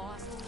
lost.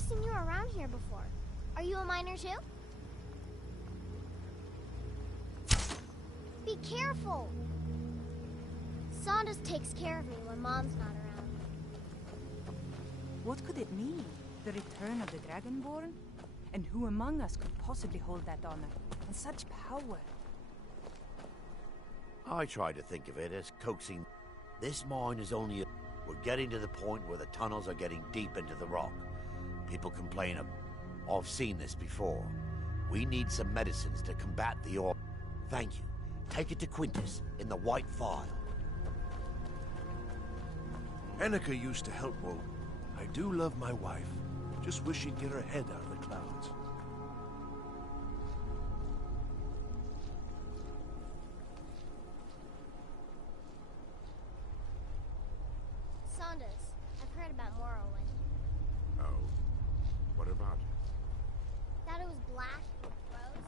seen you around here before. Are you a miner too? Be careful! Saunders takes care of me when Mom's not around. What could it mean? The return of the Dragonborn? And who among us could possibly hold that honor? And such power? I try to think of it as coaxing. This mine is only We're getting to the point where the tunnels are getting deep into the rock. People complain of... I've seen this before. We need some medicines to combat the ore. Thank you. Take it to Quintus in the White File. Annika used to help Woe. I do love my wife. Just wish she'd get her head out of the clouds. Saunders, I've heard about Morrowind. Oh. What about it? That it was black with rose.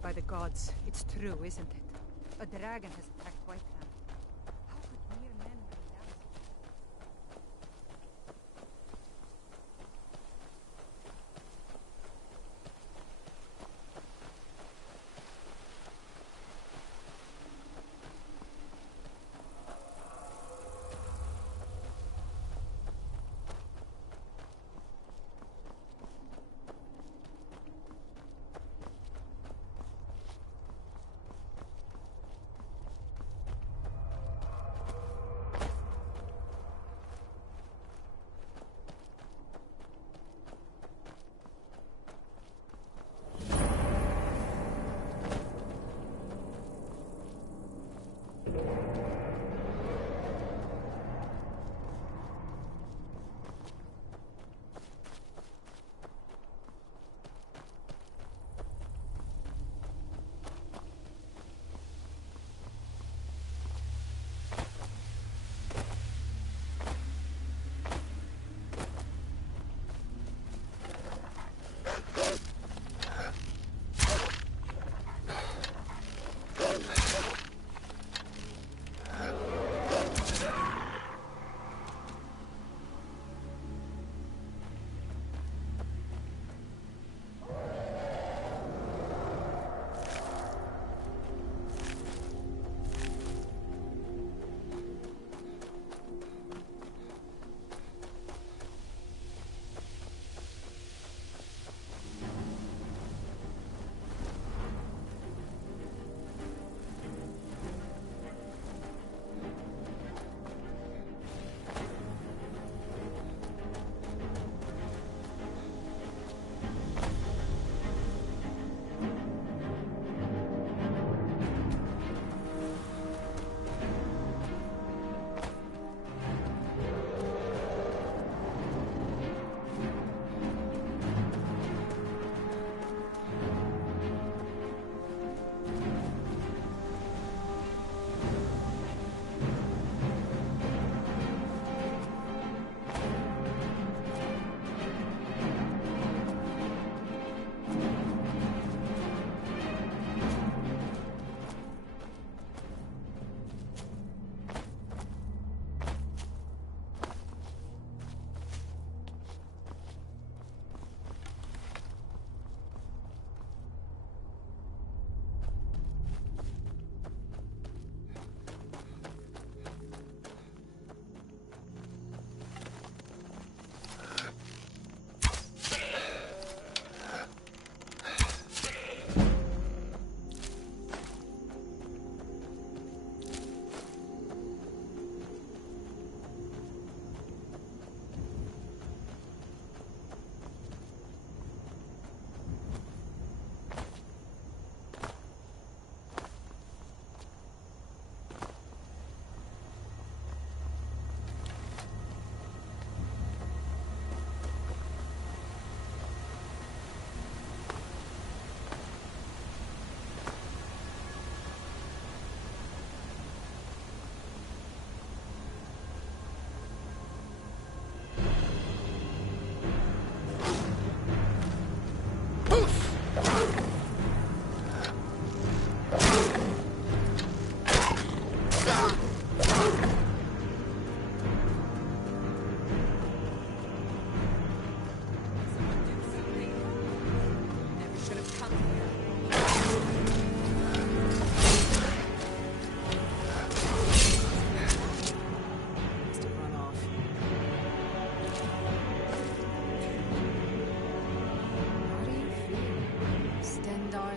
By the gods, it's true, isn't it? A dragon has attacked Whiterun. How could mere men bring down such...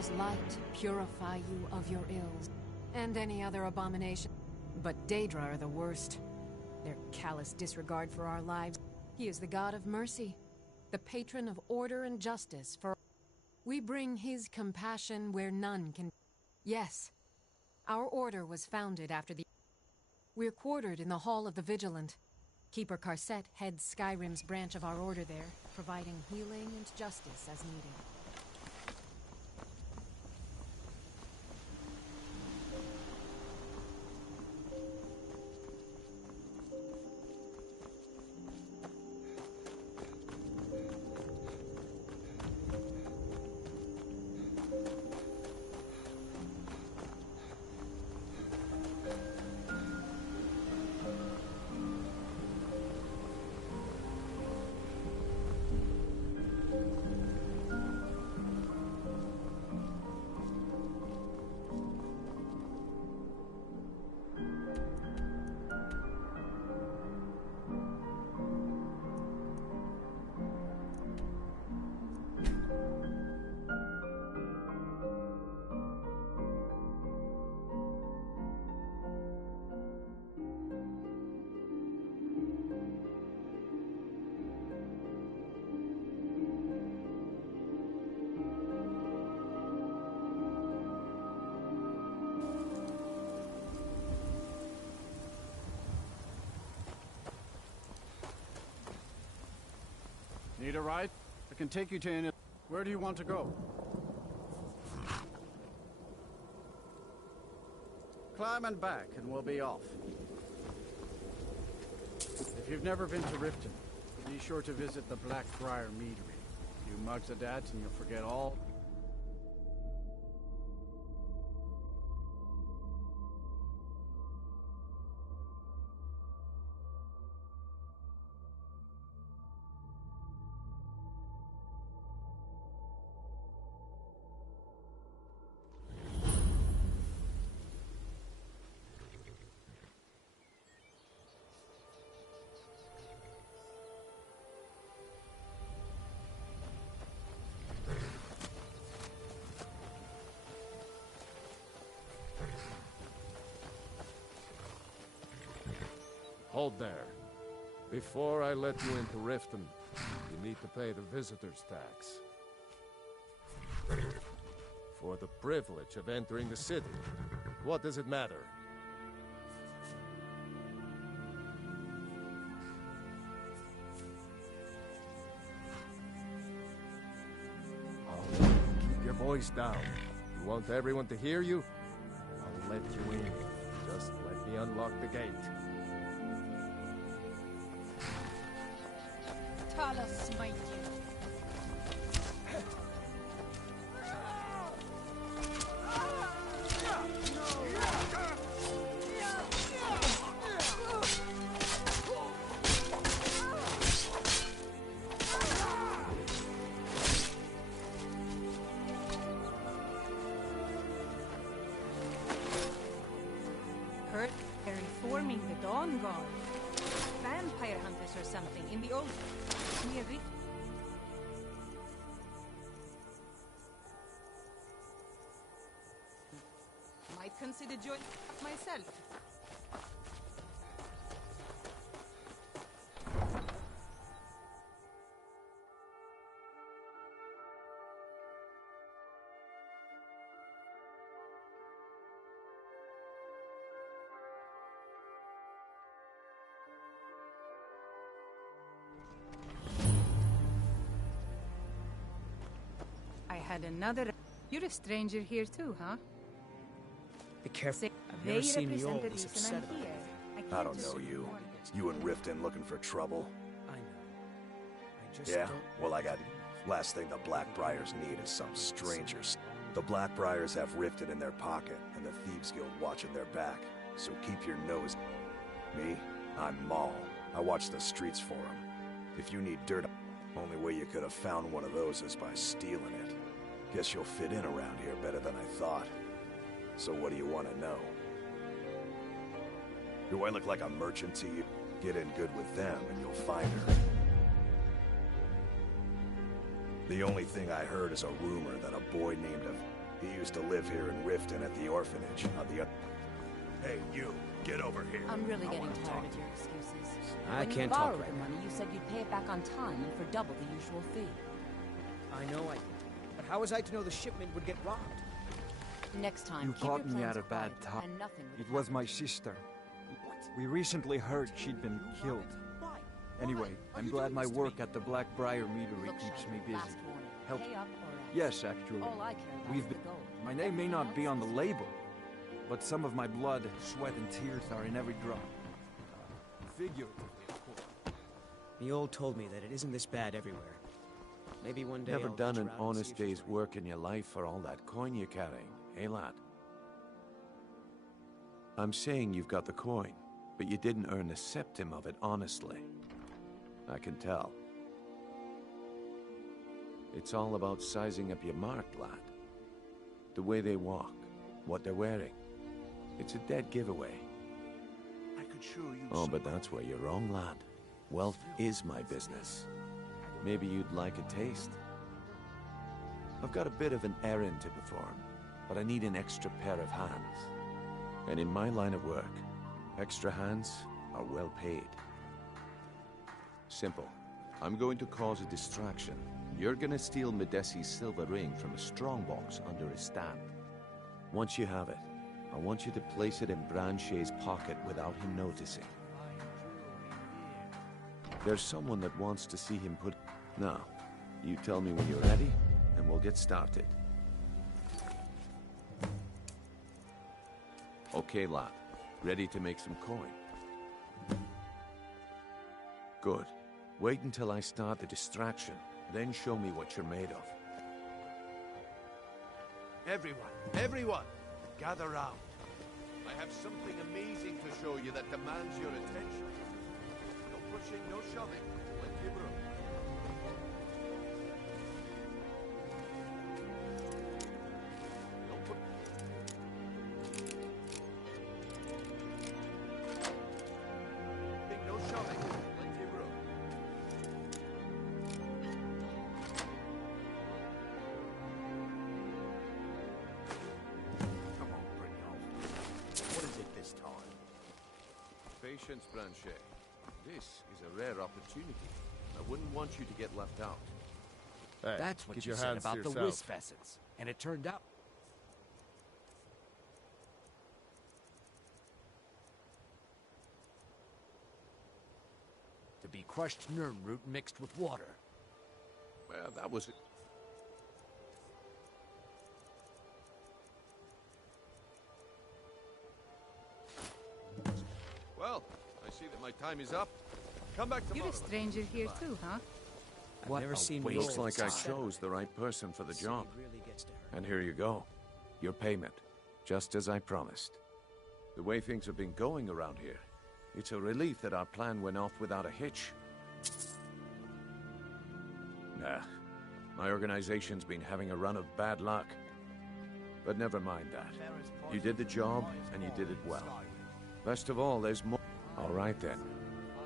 this light purify you of your ills, and any other abomination. But Daedra are the worst. Their callous disregard for our lives. He is the god of mercy, the patron of order and justice for... We bring his compassion where none can... Yes, our order was founded after the... We're quartered in the Hall of the Vigilant. Keeper Carset heads Skyrim's branch of our order there, providing healing and justice as needed. Need a ride? I can take you to any... Where do you want to go? Climb and back, and we'll be off. If you've never been to Riften, be sure to visit the Blackbriar Meadery. A few mugs of that, and you'll forget all... Hold there. Before I let you into Riften, you need to pay the visitor's tax. For the privilege of entering the city. What does it matter? Oh, keep your voice down. You want everyone to hear you? I'll let you in. Just let me unlock the gate. Talos smite you. Heard they're informing the Dawn Guard. Vampire hunters or something in the old... near Rift. Might consider joining myself. I had another... You're a stranger here too, huh? Be careful. I've They never seen you represent the always reason upset I'm about here. it. I don't know you. You and Riften looking for trouble? I know. I just Yeah? don't... Well, I got... Last thing the Blackbriars need is some strangers. The Blackbriars have Riften in their pocket, and the Thieves Guild watching their back. So keep your nose... Me? I'm Maul. I watch the streets for them. If you need dirt, only way you could have found one of those is by stealing it. Guess you'll fit in around here better than I thought. So what do you want to know? Do I look like a merchant to you? Get in good with them and you'll find her. The only thing I heard is a rumor that a boy named He used to live here in Riften at the orphanage on the other... Hey, you! Get over here! I'm really I getting wanna tired talk of to your you. excuses. I When you can't talk borrowed right the now. money, you said you'd pay it back on time and for double the usual fee. I know I did. But how was I to know the shipment would get robbed? Next time, You keep your caught me plans at a bad quiet, time. and nothing would It was happen my to you. sister. We recently heard she'd been killed. Anyway, I'm glad my work at the Blackbriar Meadery Look, keeps me Shelby, busy. last warning. Help. Pay up or else. Yes, actually. All I care about We've is the been... gold. My name may Everything not be else on the is- label, but some of my blood, sweat, and tears are in every drop. Figuratively, of course. Mule told me that it isn't this bad everywhere. Maybe one day Never I'll done venture an out and see honest if she's day's right. work in your life for all that coin you're carrying, eh, lad? I'm saying you've got the coin, but you didn't earn a septim of it honestly. I can tell. It's all about sizing up your mark, lad. The way they walk, what they're wearing. It's a dead giveaway. I could show you. Oh, but that's where you're wrong, lad. Wealth is my business. Maybe you'd like a taste. I've got a bit of an errand to perform, but I need an extra pair of hands. And in my line of work, extra hands are well paid. Simple. I'm going to cause a distraction. You're gonna steal Medesi's silver ring from a strongbox under his stand. Once you have it, I want you to place it in Branche's pocket without him noticing. There's someone that wants to see him put... Now, you tell me when you're ready, and we'll get started. Okay, lad. Ready to make some coin? Good. Wait until I start the distraction, then show me what you're made of. Everyone, gather round. I have something amazing to show you that demands your attention. No pushing, no shoving. Plenty of room. No pu- No shoving. Plenty of room. Come on, bring it home. What is it this time? Patience, Branche. This is a rare opportunity. I wouldn't want you to get left out. Hey, That's what keep you your said hands to about the yourself. Wisfessets. And it turned out... to be crushed nerm root mixed with water. Well, that was it. Well, I see that my time is up. Come back tomorrow. You're a stranger here too, huh? I've What never a seen waste Mule Looks like I so chose the right person for the City job. really gets to her. And here you go. Your payment. Just as I promised. The way things have been going around here, it's a relief that our plan went off without a hitch. Nah, my organization's been having a run of bad luck. But never mind that. You did the job, and you did it well. Best of all, there's more. All right then.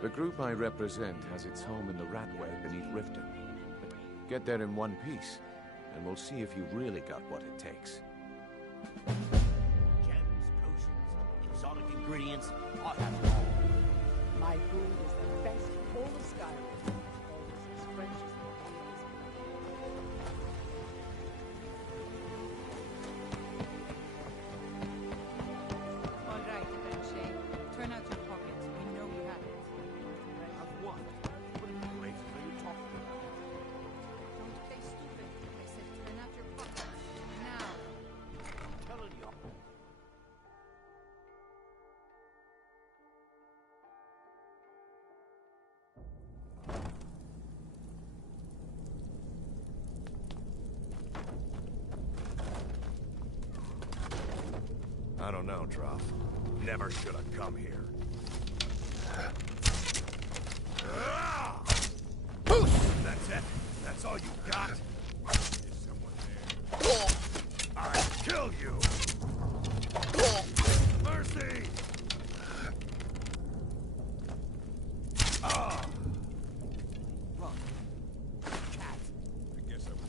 The group I represent has its home in the Ratway beneath Riften. Get there in one piece, and we'll see if you really got what it takes. Gems, potions, exotic ingredients, I have it all. My food is the best in all of Skyrim. Always as fresh as the days. All right, Banshee. Turn out your pockets. We know you have it. Have what? What place are you talking about? Don't play stupid. I said turn out your pockets. Now. I'm telling you. I don't know, Droff. Never should have come here. That's it? That's all you got? Is someone there? I'll kill you! Mercy! Ah! Run. Cat. I guess I was...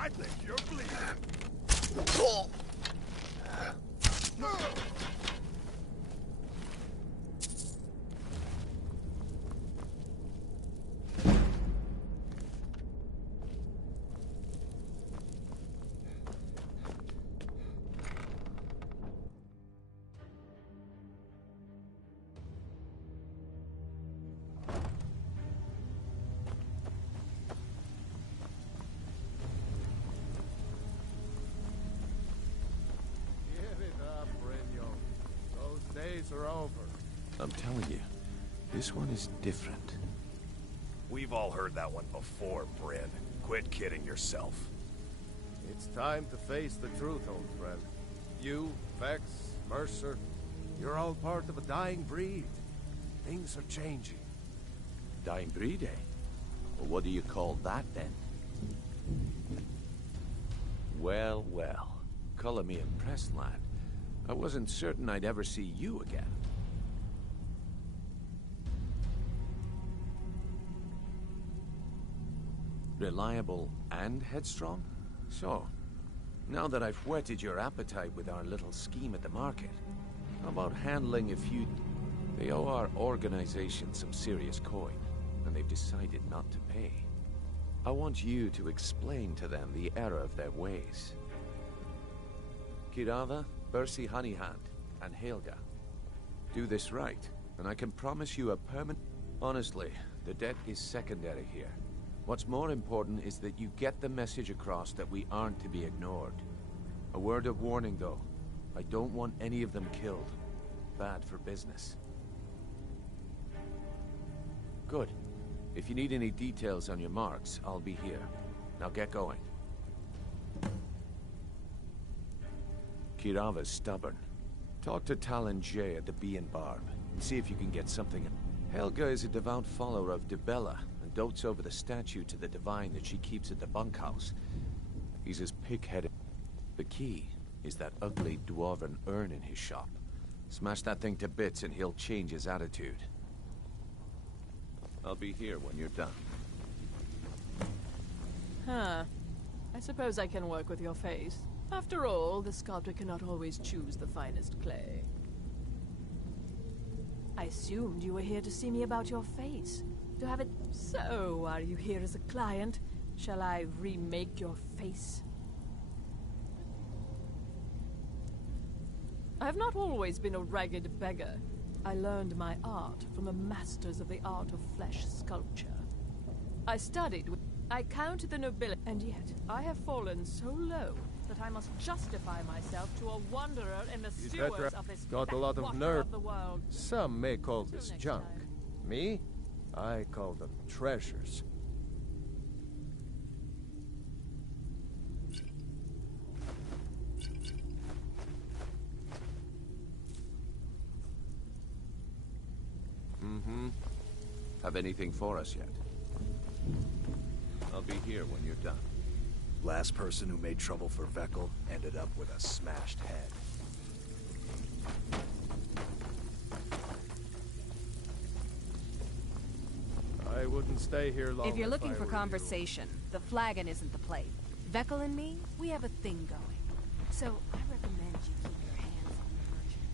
I think you're bleeding. Days are over. I'm telling you, this one is different. We've all heard that one before, Bryn. Quit kidding yourself. It's time to face the truth, old friend. You, Vex, Mercer, you're all part of a dying breed. Things are changing. Dying breed, eh? Well, what do you call that, then? Well, well. Color me impressed, lad. I wasn't certain I'd ever see you again. Reliable and headstrong? So, now that I've whetted your appetite with our little scheme at the market, how about handling a few... They owe our organization some serious coin, and they've decided not to pay. I want you to explain to them the error of their ways. Kirava, Bersi Honeyhand, and Helga. Do this right, and I can promise you a permanent... Honestly, the debt is secondary here. What's more important is that you get the message across that we aren't to be ignored. A word of warning, though. I don't want any of them killed. Bad for business. Good. If you need any details on your marks, I'll be here. Now get going. Kirava's stubborn. Talk to Talon Jay at the Bee and Barb, and see if you can get something. Helga is a devout follower of Dibella, and dotes over the statue to the divine that she keeps at the bunkhouse. He's as pig-headed. The key is that ugly dwarven urn in his shop. Smash that thing to bits and he'll change his attitude. I'll be here when you're done. Huh. I suppose I can work with your face. After all, the sculptor cannot always choose the finest clay. I assumed you were here to see me about your face. To have it... So, are you here as a client? Shall I remake your face? I have not always been a ragged beggar. I learned my art from the masters of the art of flesh sculpture. I studied with... I counted the nobility, and yet I have fallen so low that I must justify myself to a wanderer in the sewers of this got a lot of backwater nerve. of the world. Some may call this junk. Me? I call them treasures. Have anything for us yet? I'll be here when you're done. Last person who made trouble for Vekel ended up with a smashed head. I wouldn't stay here long. If you're looking I for were conversation, the flagon isn't the place. Vekel and me, we have a thing going. So I recommend you keep your hands on the merchandise.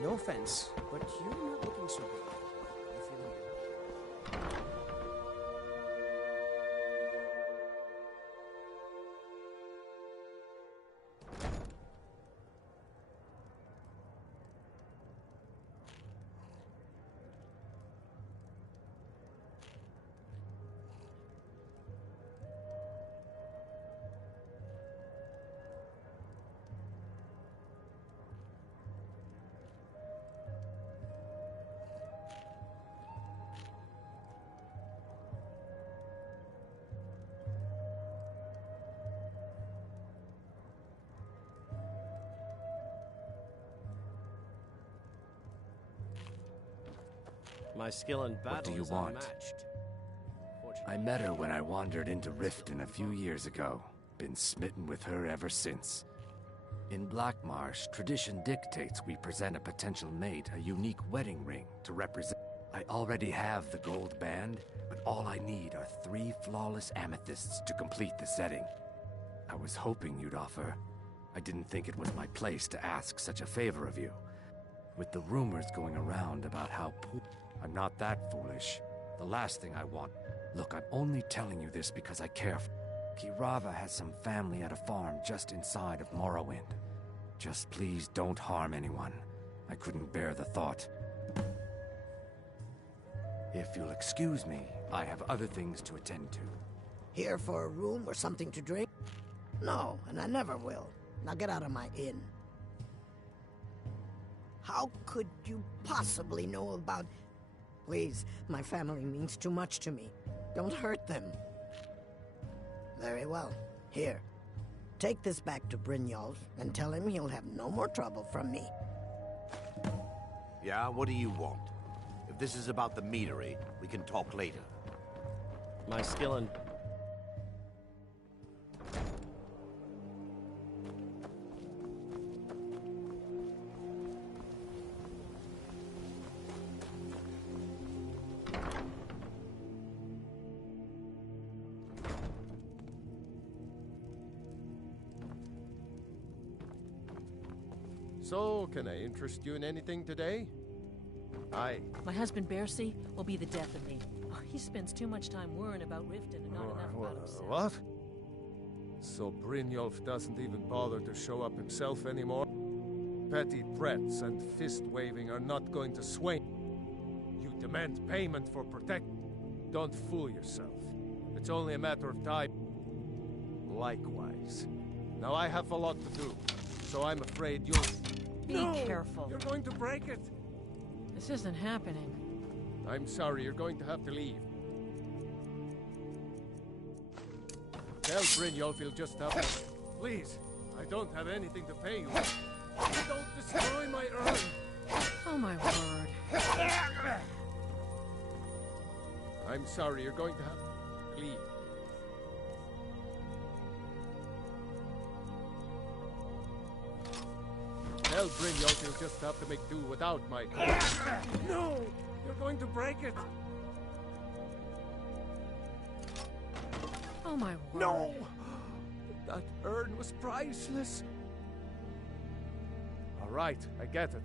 No offense, but you're not looking so good. You feeling ill? My skill in battle What do you is want? unmatched. I met her when I wandered into Riften a few years ago. Been smitten with her ever since. In Blackmarsh, tradition dictates we present a potential mate a unique wedding ring to represent. I already have the gold band, but all I need are 3 flawless amethysts to complete the setting. I was hoping you'd offer. I didn't think it was my place to ask such a favor of you. With the rumors going around about how I'm not that foolish. The last thing I want... Look, I'm only telling you this because I care for... Kirava has some family at a farm just inside of Morrowind. Just please don't harm anyone. I couldn't bear the thought. If you'll excuse me, I have other things to attend to. Here for a room or something to drink? No, and I never will. Now get out of my inn. How could you possibly know about... Please, my family means too much to me. Don't hurt them. Very well. Here. Take this back to Brynjolf and tell him he'll have no more trouble from me. Yeah, what do you want? If this is about the meadery, we can talk later. My skill in... So, can I interest you in anything today? Aye. My husband Bercy will be the death of me. Oh, he spends too much time worrying about Riften and not enough about himself. What? So Brynjolf doesn't even bother to show up himself anymore? Petty threats and fist-waving are not going to sway. You demand payment for protect. Don't fool yourself. It's only a matter of time. Likewise. Now I have a lot to do, so I'm afraid you'll... Be careful. You're going to break it! This isn't happening. I'm sorry, you're going to have to leave. Tell Brynjolf he'll just have to... Please, I don't have anything to pay you. Don't destroy my urn! Oh my word. I'm sorry, you're going to have to leave. Tell Brynjolf he'll just have to make do without my... No! You're going to break it! Oh my word. No! That urn was priceless! Alright, I get it.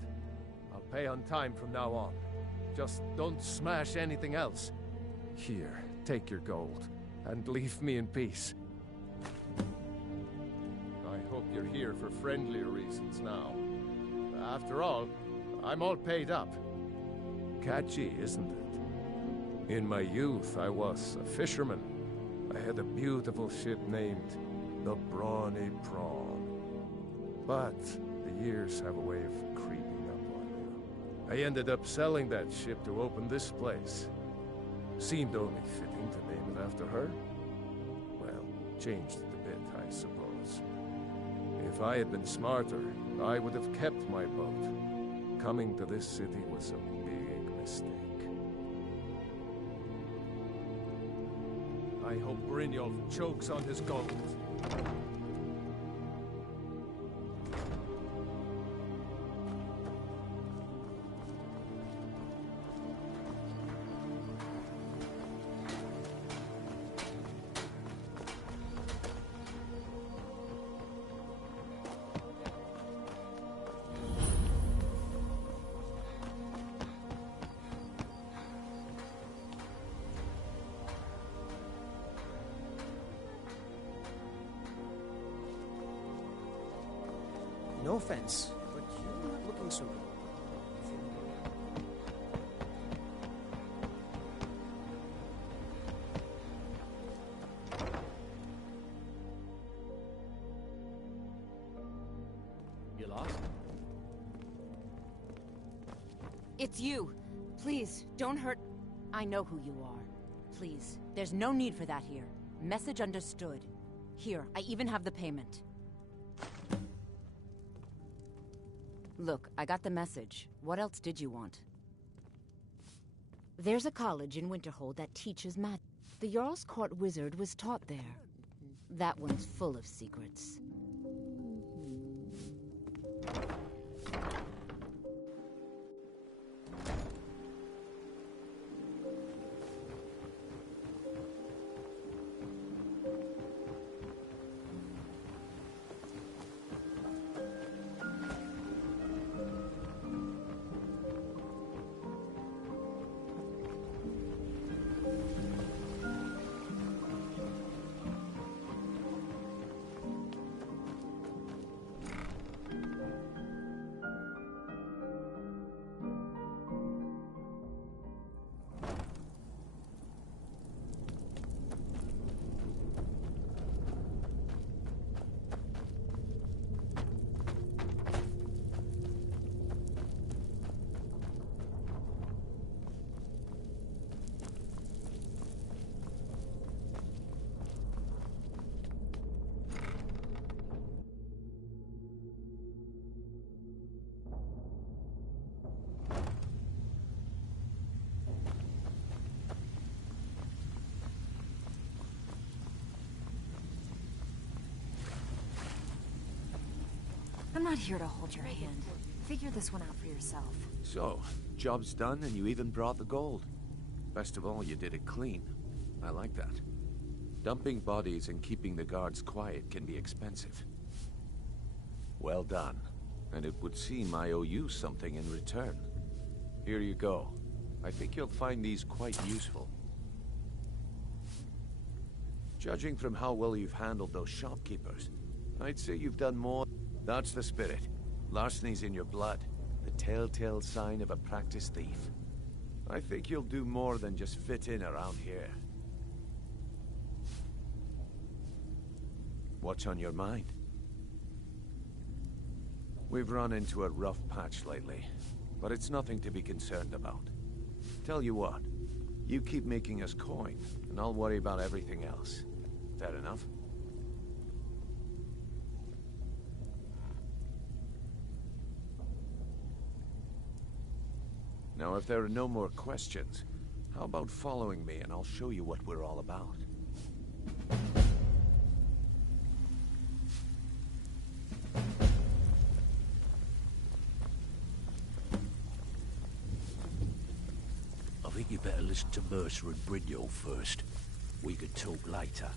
I'll pay on time from now on. Just don't smash anything else. Here, take your gold, and leave me in peace. I hope you're here for friendlier reasons now. After all, I'm all paid up. Catchy, isn't it? In my youth, I was a fisherman. I had a beautiful ship named the Brawny Prawn. But the years have a way of creeping up on you. I ended up selling that ship to open this place. Seemed only fitting to name it after her. Well, changed it a bit, I suppose. If I had been smarter, I would have kept my boat. Coming to this city was a big mistake. I hope Brynjolf chokes on his gold. No offense, but you're not looking so good. You feeling You lost? It's you. Please, don't hurt. I know who you are. Please, there's no need for that here. Message understood. Here, I even have the payment. Look, I got the message. What else did you want? There's a college in Winterhold that teaches magic. The Jarl's Court wizard was taught there. That one's full of secrets. I'm not here to hold your hand. Figure this one out for yourself. So, job's done and you even brought the gold. Best of all, you did it clean. I like that. Dumping bodies and keeping the guards quiet can be expensive. Well done. And it would seem I owe you something in return. Here you go. I think you'll find these quite useful. Judging from how well you've handled those shopkeepers, I'd say you've done more. That's the spirit. Larceny's in your blood. The telltale sign of a practiced thief. I think you'll do more than just fit in around here. What's on your mind? We've run into a rough patch lately, but it's nothing to be concerned about. Tell you what, you keep making us coin, and I'll worry about everything else. Fair enough? Now, if there are no more questions, how about following me and I'll show you what we're all about? I think you better listen to Mercer and Brynjolf first. We could talk later.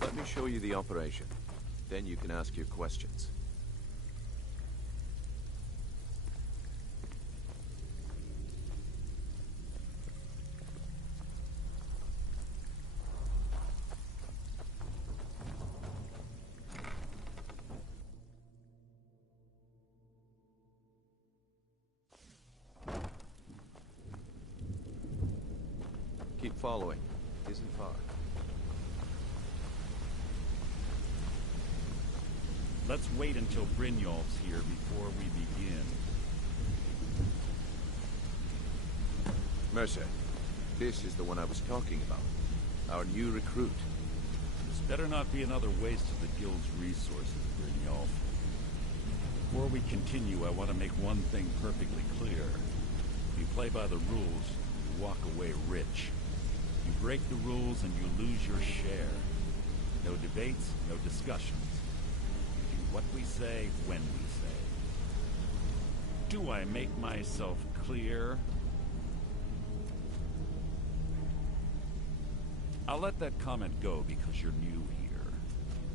Let me show you the operation. Then you can ask your questions. Keep following. Isn't far. Let's wait until Brynjolf's here before we begin. Mercer, this is the one I was talking about. Our new recruit. This better not be another waste of the Guild's resources, Brynjolf. Before we continue, I want to make one thing perfectly clear. If you play by the rules, you walk away rich. You break the rules and you lose your share. No debates, no discussions. We do what we say, when we say. Do I make myself clear? I'll let that comment go because you're new here.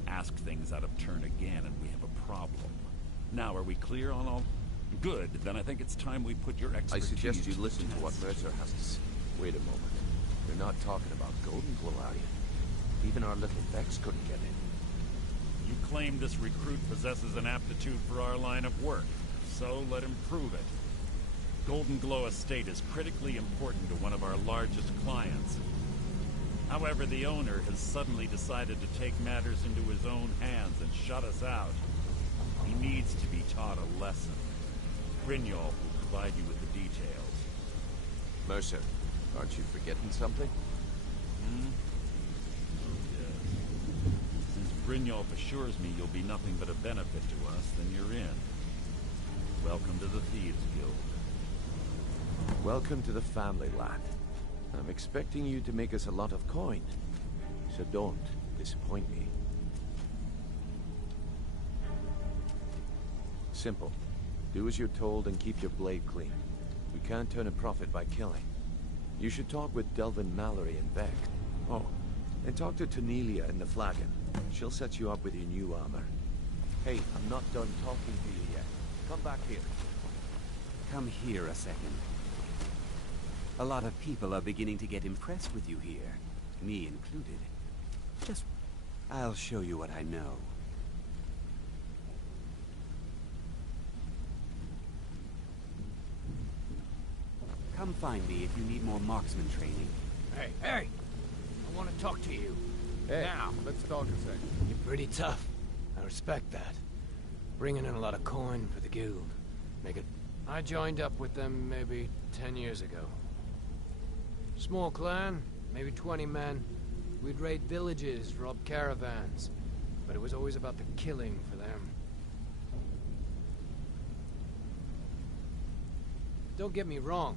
Ask things out of turn again and we have a problem. Now, are we clear on all? Good, then I think it's time we put your expertise. I suggest you listen to what test. Mercer has to say. Wait a moment. You're not talking about Golden Glow, are you? Even our little Vex couldn't get in. You claim this recruit possesses an aptitude for our line of work, so let him prove it. Golden Glow Estate is critically important to one of our largest clients. However, the owner has suddenly decided to take matters into his own hands and shut us out. He needs to be taught a lesson. Brynjolf will provide you with the details. Mercer, aren't you forgetting something? Hmm? Oh, yes. Since Brynjolf assures me you'll be nothing but a benefit to us, then you're in. Welcome to the Thieves Guild. Welcome to the family, lad. I'm expecting you to make us a lot of coin, so don't disappoint me. Simple. Do as you're told and keep your blade clean. We can't turn a profit by killing. You should talk with Delvin Mallory and Vex. Oh, and talk to Tanelia in the Flagon. She'll set you up with your new armor. Hey, I'm not done talking to you yet. Come back here. Come here a second. A lot of people are beginning to get impressed with you here, me included. Just, I'll show you what I know. Come find me if you need more marksman training. Hey, I want to talk to you. Hey, now. let's talk a second. You're pretty tough. I respect that. Bringing in a lot of coin for the guild. I joined up with them maybe 10 years ago. Small clan, maybe 20 men. We'd raid villages, rob caravans. But it was always about the killing for them. Don't get me wrong.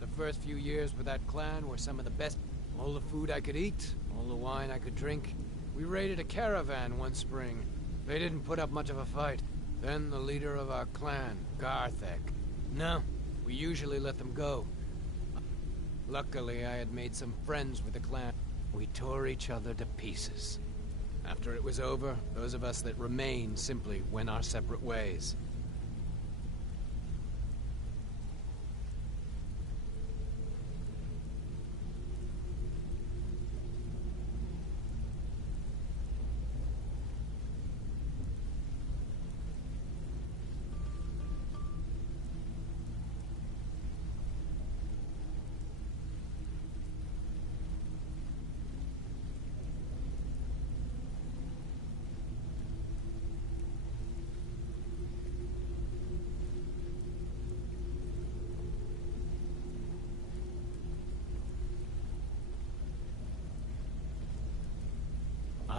The first few years with that clan were some of the best. All the food I could eat, all the wine I could drink. We raided a caravan one spring. They didn't put up much of a fight. Then the leader of our clan, Garthek. No, we usually let them go. Luckily, I had made some friends with the clan. We tore each other to pieces. After it was over, those of us that remained simply went our separate ways.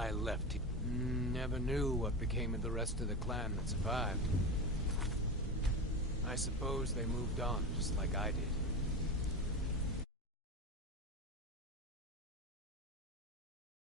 I left. Never knew what became of the rest of the clan that survived. I suppose they moved on, just like I did.